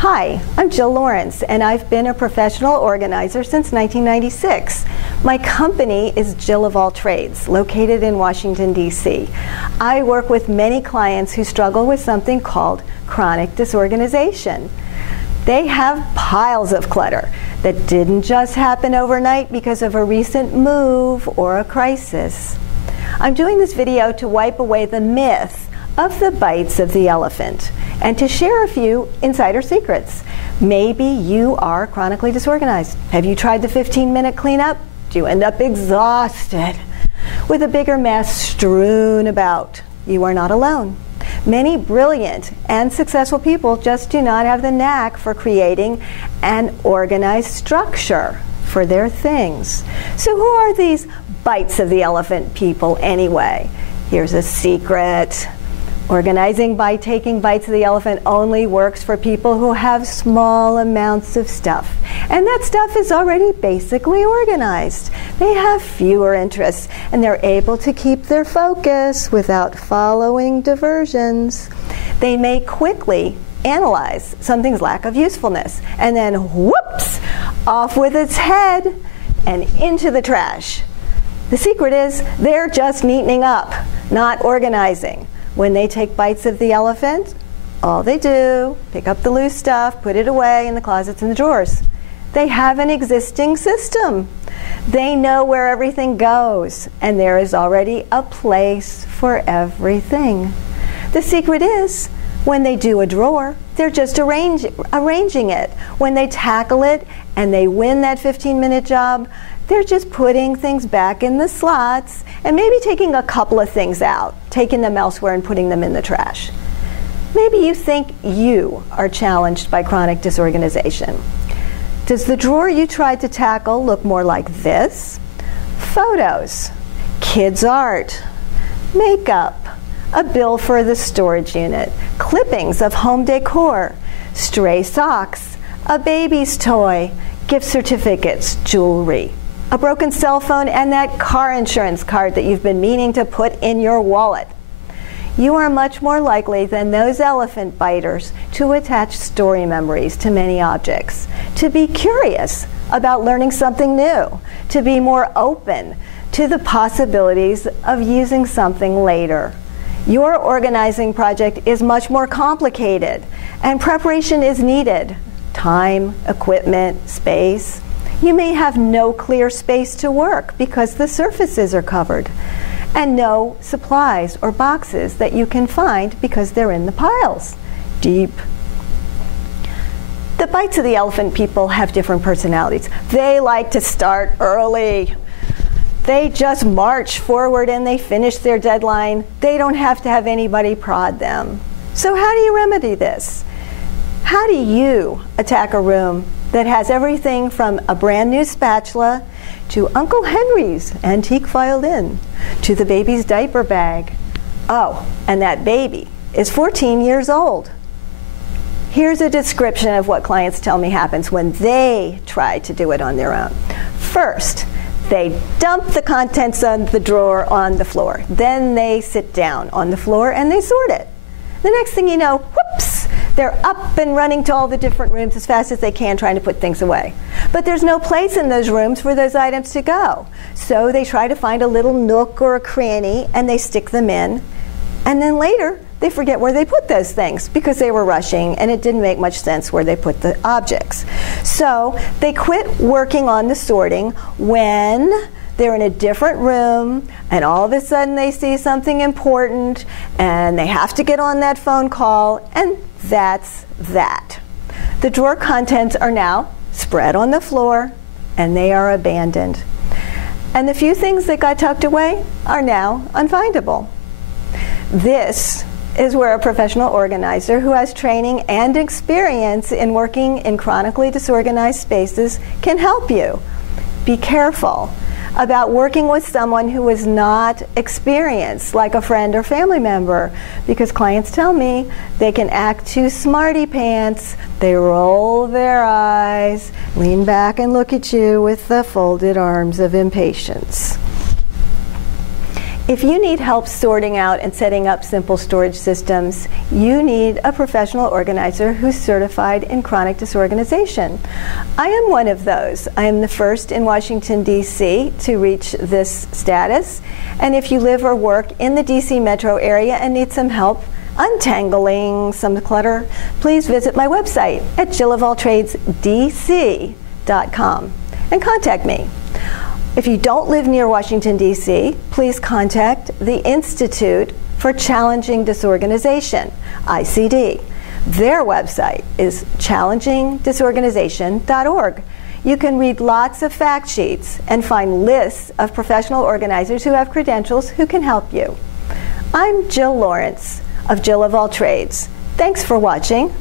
Hi, I'm Jill Lawrence, and I've been a professional organizer since 1996. My company is Jill of All Trades, located in Washington, D.C. I work with many clients who struggle with something called chronic disorganization. They have piles of clutter that didn't just happen overnight because of a recent move or a crisis. I'm doing this video to wipe away the myth of the bites of the elephant and to share a few insider secrets. Maybe you are chronically disorganized. Have you tried the 15-minute cleanup? Do you end up exhausted with a bigger mess strewn about? You are not alone. Many brilliant and successful people just do not have the knack for creating an organized structure for their things. So who are these bites of the elephant people anyway? Here's a secret. Organizing by taking bites of the elephant only works for people who have small amounts of stuff. And that stuff is already basically organized. They have fewer interests, and they're able to keep their focus without following diversions. They may quickly analyze something's lack of usefulness, and then whoops, off with its head and into the trash. The secret is they're just neatening up, not organizing. When they take bites of the elephant, all they do, pick up the loose stuff, put it away in the closets and the drawers. They have an existing system. They know where everything goes, and there is already a place for everything. The secret is, when they do a drawer, they're just arranging it. When they tackle it and they win that 15-minute job, they're just putting things back in the slots and maybe taking a couple of things out, taking them elsewhere and putting them in the trash. Maybe you think you are challenged by chronic disorganization. Does the drawer you tried to tackle look more like this? Photos, kids' art, makeup, a bill for the storage unit, clippings of home decor, stray socks, a baby's toy, gift certificates, jewelry, a broken cell phone, and that car insurance card that you've been meaning to put in your wallet. You are much more likely than those elephant biters to attach story memories to many objects, to be curious about learning something new, to be more open to the possibilities of using something later. Your organizing project is much more complicated, and preparation is needed. Time, equipment, space. You may have no clear space to work because the surfaces are covered, and no supplies or boxes that you can find because they're in the piles, deep. The bites of the elephant people have different personalities. They like to start early. They just march forward and they finish their deadline. They don't have to have anybody prod them. So how do you remedy this? How do you attack a room that has everything from a brand new spatula to Uncle Henry's antique violin to the baby's diaper bag? Oh, and that baby is 14 years old. Here's a description of what clients tell me happens when they try to do it on their own. First, they dump the contents of the drawer on the floor. Then they sit down on the floor and they sort it. The next thing you know, whoops, they're up and running to all the different rooms as fast as they can, trying to put things away. But there's no place in those rooms for those items to go. So they try to find a little nook or a cranny and they stick them in. And then later, they forget where they put those things because they were rushing and it didn't make much sense where they put the objects. So they quit working on the sorting when they're in a different room and all of a sudden they see something important and they have to get on that phone call, and that's that. The drawer contents are now spread on the floor and they are abandoned. And the few things that got tucked away are now unfindable. This is where a professional organizer who has training and experience in working in chronically disorganized spaces can help you. Be careful about working with someone who is not experienced, like a friend or family member, because clients tell me they can act too smarty pants. They roll their eyes, lean back and look at you with the folded arms of impatience. If you need help sorting out and setting up simple storage systems, you need a professional organizer who's certified in chronic disorganization. I am one of those. I am the first in Washington, D.C. to reach this status. And if you live or work in the D.C. metro area and need some help untangling some clutter, please visit my website at jill-of-all-trades-dc.com and contact me. If you don't live near Washington, D.C., please contact the Institute for Challenging Disorganization, ICD. Their website is challengingdisorganization.org. You can read lots of fact sheets and find lists of professional organizers who have credentials who can help you. I'm Jill Lawrence of Jill of All Trades. Thanks for watching.